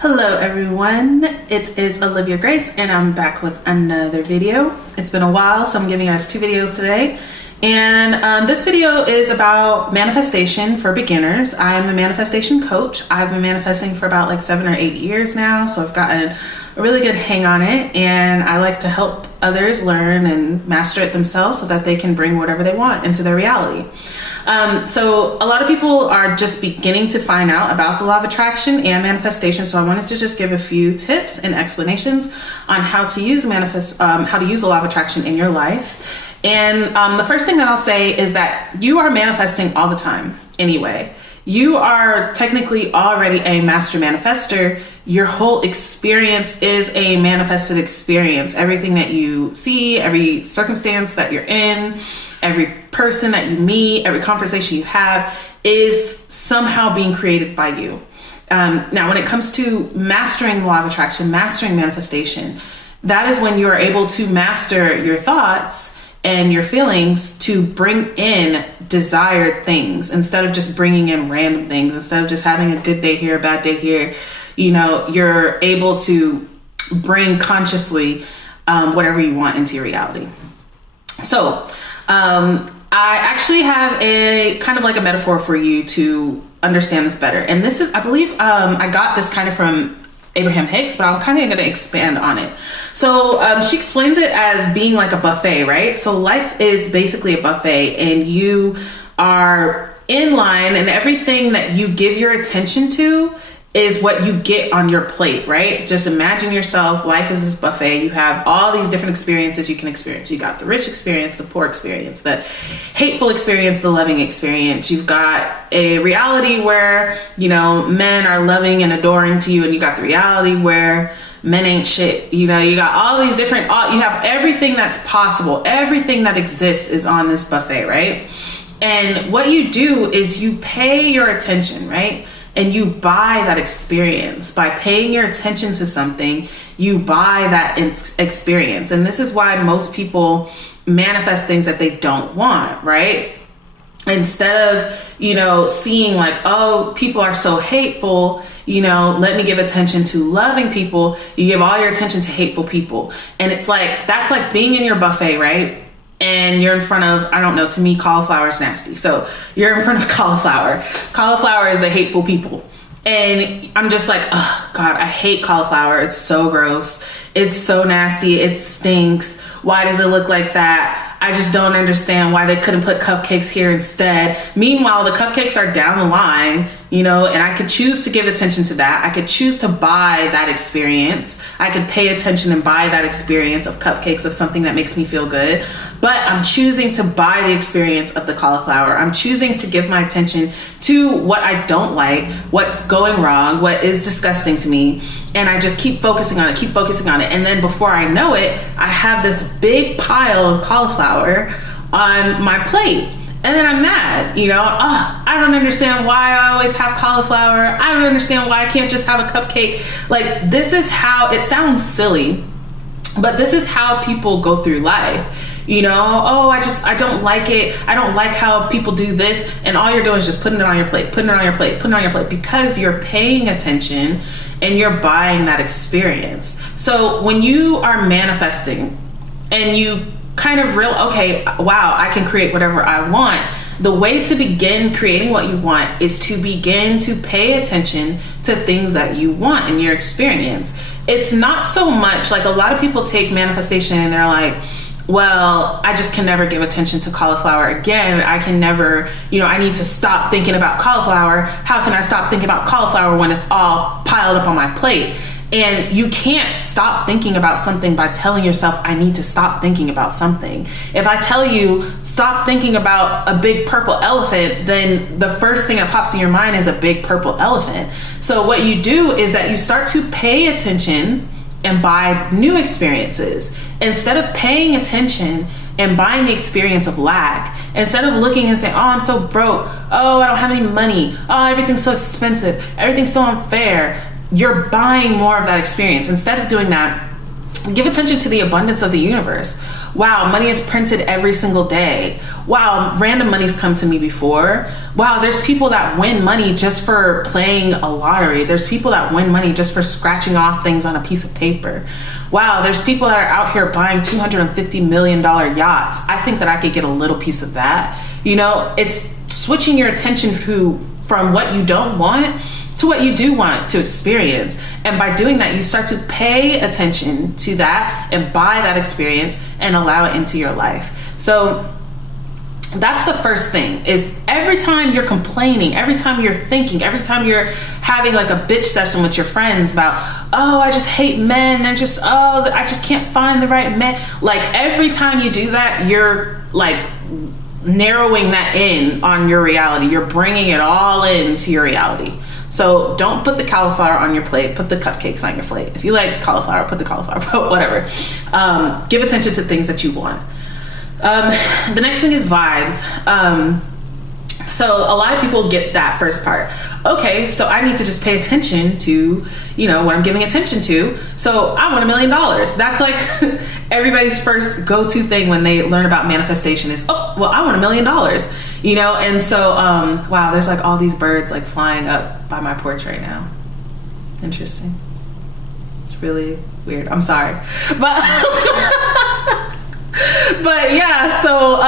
Hello everyone, it is Olivia Grace and I'm back with another video. It's been a while, so I'm giving you guys two videos today. And this video is about manifestation for beginners. I'm a manifestation coach. I've been manifesting for about like 7 or 8 years now, so I've gotten a really good hang on it, and I like to help others learn and master it themselves so that they can bring whatever they want into their reality. So a lot of people are just beginning to find out about the law of attraction and manifestation. So I wanted to just give a few tips and explanations on how to use the law of attraction in your life. And the first thing that I'll say is that you are manifesting all the time anyway. You are technically already a master manifester. Your whole experience is a manifested experience. Everything that you see, every circumstance that you're in, every person that you meet, every conversation you have is somehow being created by you. Now, when it comes to mastering the law of attraction, mastering manifestation, that is when you are able to master your thoughts and your feelings to bring in desired things instead of just bringing in random things. Instead of just having a good day here, a bad day here, you're able to bring consciously whatever you want into your reality. So I actually have a kind of like a metaphor for you to understand this better. And this is, I believe, I got this kind of from Abraham Hicks, but I'm kind of going to expand on it. So she explains it as being like a buffet, right? So life is basically a buffet, and you are in line, and everything that you give your attention to is what you get on your plate, right? Just imagine yourself, life is this buffet. You have all these different experiences you can experience. You got the rich experience, the poor experience, the hateful experience, the loving experience. You've got a reality where, men are loving and adoring to you, and you got the reality where men ain't shit. You got all these different, you have everything that's possible. Everything that exists is on this buffet, right? And what you do is you pay your attention, right? And you buy that experience. By paying your attention to something, you buy that experience. And this is why most people manifest things that they don't want, right? Instead of, seeing like, oh, people are so hateful, let me give attention to loving people. You give all your attention to hateful people. And it's like, that's like being in your buffet, right? And you're in front of, I don't know, to me, cauliflower is nasty. So you're in front of cauliflower. Cauliflower is a hateful people. And I'm just like, oh God, I hate cauliflower. It's so gross. It's so nasty. It stinks. Why does it look like that? I just don't understand why they couldn't put cupcakes here instead. Meanwhile, the cupcakes are down the line, and I could choose to give attention to that. I could choose to buy that experience. I could pay attention and buy that experience of cupcakes, of something that makes me feel good. But I'm choosing to buy the experience of the cauliflower. I'm choosing to give my attention to what I don't like, what's going wrong, what is disgusting to me. And I just keep focusing on it. And then before I know it, I have this big pile of cauliflower on my plate. And then I'm mad, I don't understand why I always have cauliflower. I don't understand why I can't just have a cupcake. Like, this is how, it sounds silly, but this is how people go through life. I don't like it. I don't like how people do this. And all you're doing is just putting it on your plate, because you're paying attention and you're buying that experience. So when you are manifesting and you kind of okay, wow, I can create whatever I want. The way to begin creating what you want is to begin to pay attention to things that you want in your experience. It's not so much like, a lot of people take manifestation and they're like, well, I just can never give attention to cauliflower again. I can never, I need to stop thinking about cauliflower. How can I stop thinking about cauliflower when it's all piled up on my plate? And you can't stop thinking about something by telling yourself, I need to stop thinking about something. If I tell you, stop thinking about a big purple elephant, then the first thing that pops in your mind is a big purple elephant. So what you do is that you start to pay attention and buy new experiences. Instead of paying attention and buying the experience of lack, instead of looking and saying, oh, I'm so broke. Oh, I don't have any money. Oh, everything's so expensive. Everything's so unfair. You're buying more of that experience. Instead of doing that, Give attention to the abundance of the universe. Wow, money is printed every single day. Wow, random money's come to me before. Wow, there's people that win money just for playing a lottery. There's people that win money just for scratching off things on a piece of paper. Wow, there's people that are out here buying $250 million yachts. I think that I could get a little piece of that. You know, it's switching your attention from what you don't want to what you do want to experience. And by doing that, you start to pay attention to that and buy that experience and allow it into your life. So that's the first thing, is every time you're complaining, every time you're thinking, every time you're having like a bitch session with your friends about, oh, I just hate men, I just can't find the right man. Like every time you do that, you're like narrowing that in on your reality. You're bringing it all into your reality. So don't put the cauliflower on your plate, put the cupcakes on your plate. If you like cauliflower, put the cauliflower, but whatever. Give attention to things that you want. The next thing is vibes. So a lot of people get that first part. Okay, so I need to just pay attention to, you know, what I'm giving attention to. So I want $1 million. That's like everybody's first go-to thing when they learn about manifestation is, oh, well, I want $1 million, you know? And so, wow, there's like all these birds like flying up by my porch right now. Interesting. It's really weird. I'm sorry. But yeah, so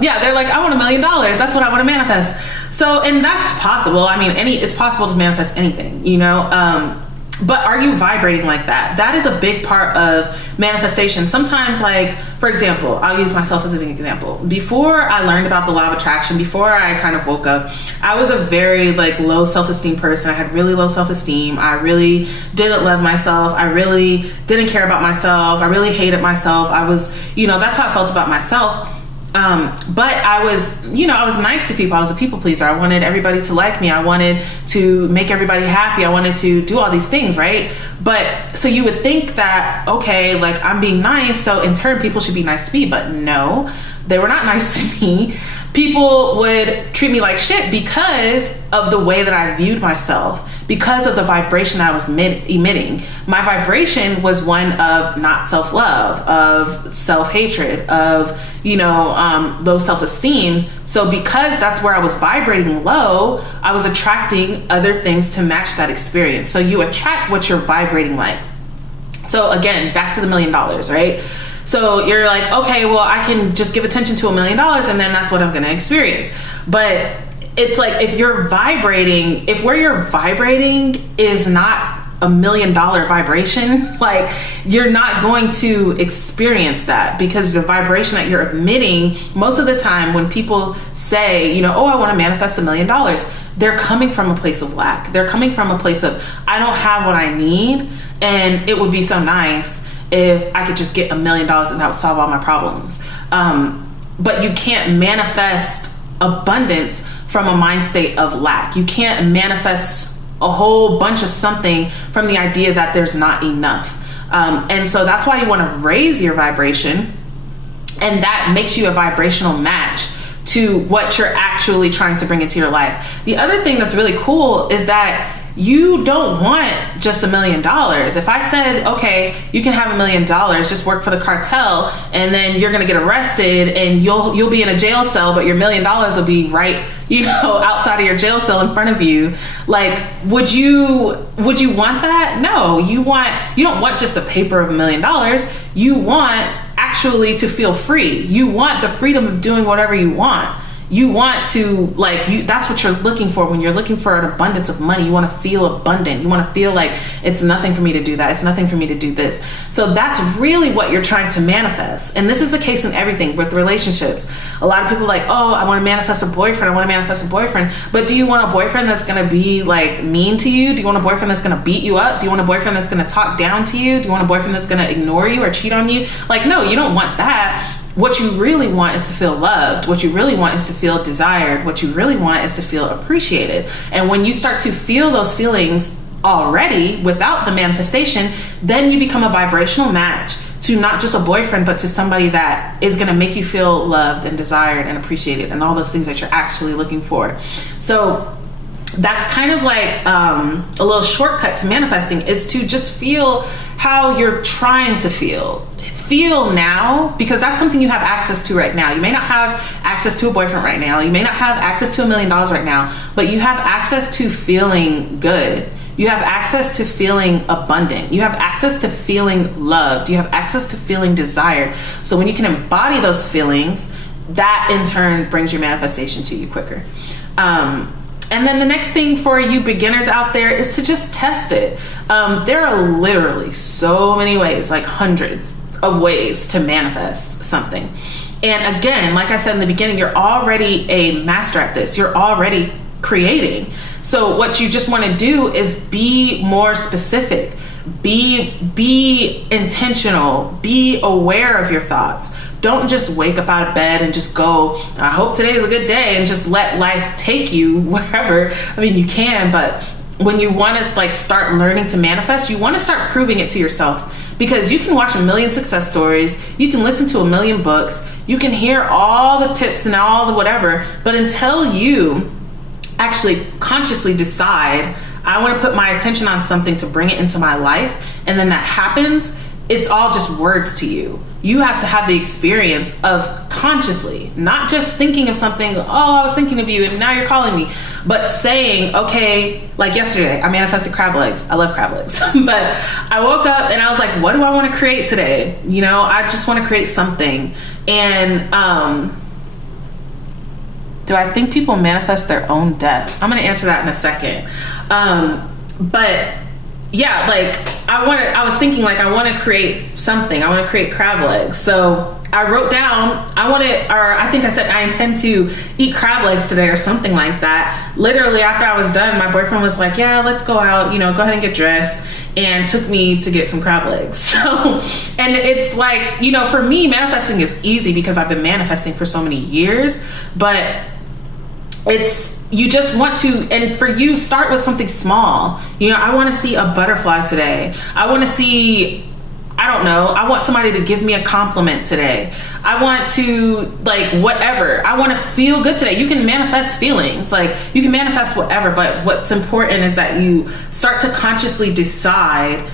yeah, they're like, I want $1 million. That's what I want to manifest. So, and that's possible. I mean, it's possible to manifest anything, you know? But are you vibrating like that? That is a big part of manifestation. Sometimes, like, for example, I'll use myself as an example. Before I learned about the law of attraction, before I kind of woke up, I was a very like low self-esteem person. I had really low self-esteem. I really didn't love myself. I really didn't care about myself. I really hated myself. I was, you know, that's how I felt about myself. But I was, you know, I was nice to people. I was a people pleaser. I wanted everybody to like me. I wanted to make everybody happy. I wanted to do all these things, right? But so you would think that, okay, like I'm being nice, so in turn people should be nice to me. But no, they were not nice to me. People would treat me like shit because of the way that I viewed myself, because of the vibration I was emitting. My vibration was one of not self-love, of self-hatred, of, you know, low self-esteem. So because that's where I was vibrating low, I was attracting other things to match that experience. So you attract what you're vibrating like. So again, back to the $1 million, right? So you're like, okay, well, I can just give attention to $1 million and then that's what I'm going to experience. But it's like, if you're vibrating, if where you're vibrating is not $1 million vibration, like you're not going to experience that, because the vibration that you're emitting, most of the time when people say, you know, oh, I want to manifest $1 million, they're coming from a place of lack. They're coming from a place of, I don't have what I need, and it would be so nice if I could just get $1 million and that would solve all my problems. But you can't manifest abundance from a mind state of lack. You can't manifest a whole bunch of something from the idea that there's not enough. And so that's why you want to raise your vibration, and that makes you a vibrational match to what you're actually trying to bring into your life. The other thing that's really cool is that you don't want just $1 million. If I said, okay, you can have $1 million, just work for the cartel, and then you're gonna get arrested and you'll be in a jail cell, but your $1 million will be right, you know, outside of your jail cell in front of you. Like, would you want that? No, you don't want just the paper of $1 million. You want actually to feel free. You want the freedom of doing whatever you want. You want to, like, that's what you're looking for when you're looking for an abundance of money. You want to feel abundant. You want to feel like it's nothing for me to do that. It's nothing for me to do this. So that's really what you're trying to manifest. And this is the case in everything with relationships. A lot of people are like, oh, I want to manifest a boyfriend. I want to manifest a boyfriend. But do you want a boyfriend that's going to be like mean to you? Do you want a boyfriend that's going to beat you up? Do you want a boyfriend that's going to talk down to you? Do you want a boyfriend that's going to ignore you or cheat on you? Like, no, you don't want that. What you really want is to feel loved. What you really want is to feel desired. What you really want is to feel appreciated. And when you start to feel those feelings already without the manifestation, then you become a vibrational match to not just a boyfriend, but to somebody that is going to make you feel loved and desired and appreciated and all those things that you're actually looking for. So that's kind of like a little shortcut to manifesting, is to just feel how you're trying to feel now, because that's something you have access to right now. You may not have access to a boyfriend right now, you may not have access to $1 million right now, but you have access to feeling good. You have access to feeling abundant. You have access to feeling loved. You have access to feeling desired. So when you can embody those feelings, that in turn brings your manifestation to you quicker. And then the next thing for you beginners out there is to just test it. There are literally so many ways, like hundreds of ways to manifest something. And again, like I said in the beginning, you're already a master at this. You're already creating. So what you just want to do is be more specific, be intentional, be aware of your thoughts. Don't just wake up out of bed and just go, I hope today is a good day, and just let life take you wherever. I mean, you can, but when you want to like start learning to manifest, you want to start proving it to yourself, because you can watch a million success stories, you can listen to a million books, you can hear all the tips and all the whatever, but until you actually consciously decide, I want to put my attention on something to bring it into my life, and then that happens, it's all just words to you. You have to have the experience of consciously, not just thinking of something, oh, I was thinking of you and now you're calling me, but saying, okay, like yesterday, I manifested crab legs. I love crab legs. But I woke up and I was like, what do I want to create today? You know, I just want to create something. And do I think people manifest their own death? I'm going to answer that in a second. But yeah, like I was thinking like, I want to create something. I want to create crab legs. So I wrote down, I think I said I intend to eat crab legs today or something like that. Literally after I was done, my boyfriend was like, yeah, let's go out, you know, go ahead and get dressed, and took me to get some crab legs. So, and it's like, you know, for me, manifesting is easy because I've been manifesting for so many years, but you just want to, and for you, start with something small. You know, I want to see a butterfly today. I want to see, I don't know, I want somebody to give me a compliment today. I want to, like, whatever. I want to feel good today. You can manifest feelings, like you can manifest whatever, but what's important is that you start to consciously decide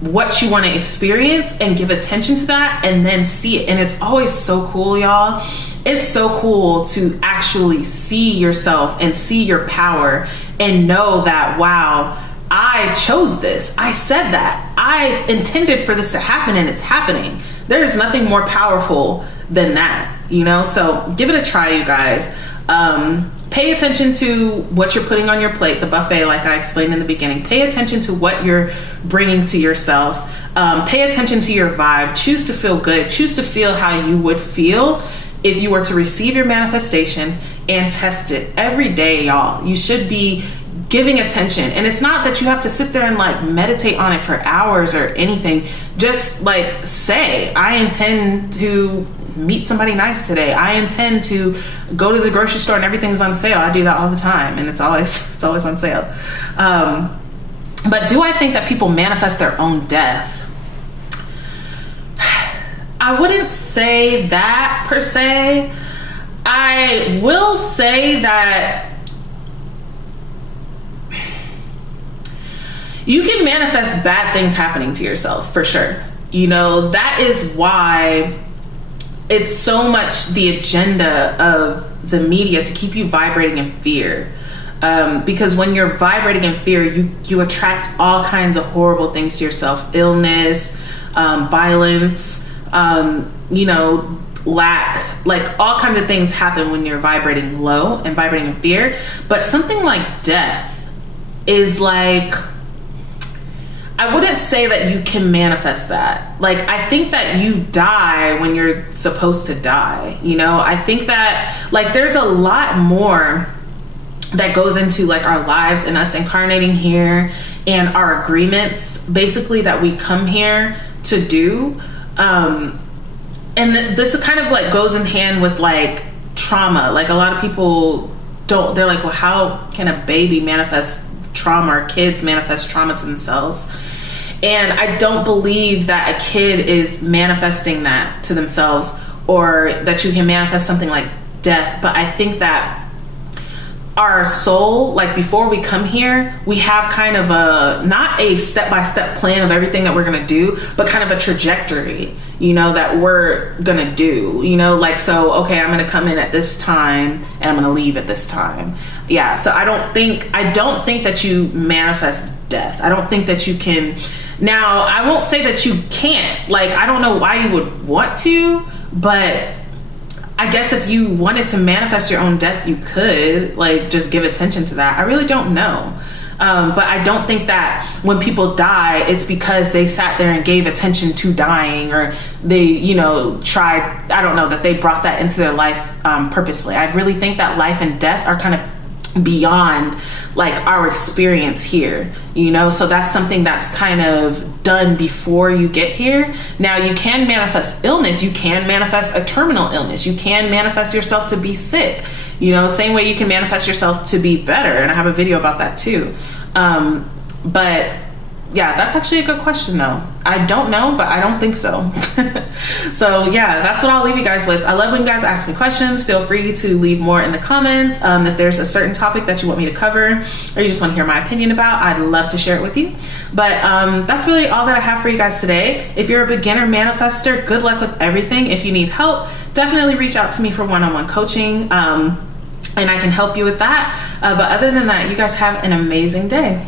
what you want to experience and give attention to that, and then see it. And it's always so cool, y'all. It's so cool to actually see yourself and see your power and know that, wow, I chose this. I said that. I intended for this to happen, and it's happening. There's nothing more powerful than that, you know? So give it a try, you guys. Pay attention to what you're putting on your plate, the buffet, like I explained in the beginning. Pay attention to what you're bringing to yourself. Pay attention to your vibe. Choose to feel good. Choose to feel how you would feel if you were to receive your manifestation, and test it every day, y'all. You should be giving attention. And it's not that you have to sit there and like meditate on it for hours or anything. Just like say, I intend to meet somebody nice today. I intend to go to the grocery store and everything's on sale. I do that all the time, and it's always on sale. But do I think that people manifest their own death? I wouldn't say that per se. I will say that you can manifest bad things happening to yourself, for sure. You know, that is why it's so much the agenda of the media to keep you vibrating in fear. Because when you're vibrating in fear, you attract all kinds of horrible things to yourself. Illness, violence, you know, lack, like all kinds of things happen when you're vibrating low and vibrating in fear. But something like death is like, I wouldn't say that you can manifest that. Like, I think that you die when you're supposed to die. You know, I think that like there's a lot more that goes into like our lives and us incarnating here and our agreements basically that we come here to do. And this kind of like goes in hand with like trauma. Like a lot of people they're like, well, how can a baby manifest trauma, or kids manifest trauma to themselves? And I don't believe that a kid is manifesting that to themselves, or that you can manifest something like death. But I think that our soul, like before we come here, we have kind of a, not a step-by-step plan of everything that we're gonna do, but kind of a trajectory, you know, that we're gonna do, you know, like, so, okay, I'm gonna come in at this time and I'm gonna leave at this time. Yeah, so I don't think that you manifest death. I don't think that you can. Now, I won't say that you can't, like, I don't know why you would want to, but I guess if you wanted to manifest your own death, you could, like, just give attention to that. I really don't know. But I don't think that when people die, it's because they sat there and gave attention to dying, or they, you know, tried, I don't know, that they brought that into their life purposefully. I really think that life and death are kind of beyond like our experience here, you know, so that's something that's kind of done before you get here. Now, you can manifest illness, you can manifest a terminal illness, you can manifest yourself to be sick, you know, same way you can manifest yourself to be better, and I have a video about that too. But yeah, that's actually a good question though. I don't know, but I don't think so. So yeah, that's what I'll leave you guys with. I love when you guys ask me questions. Feel free to leave more in the comments. If there's a certain topic that you want me to cover, or you just want to hear my opinion about, I'd love to share it with you. But that's really all that I have for you guys today. If you're a beginner manifester, good luck with everything. If you need help, definitely reach out to me for one-on-one coaching, and I can help you with that. But other than that, you guys have an amazing day.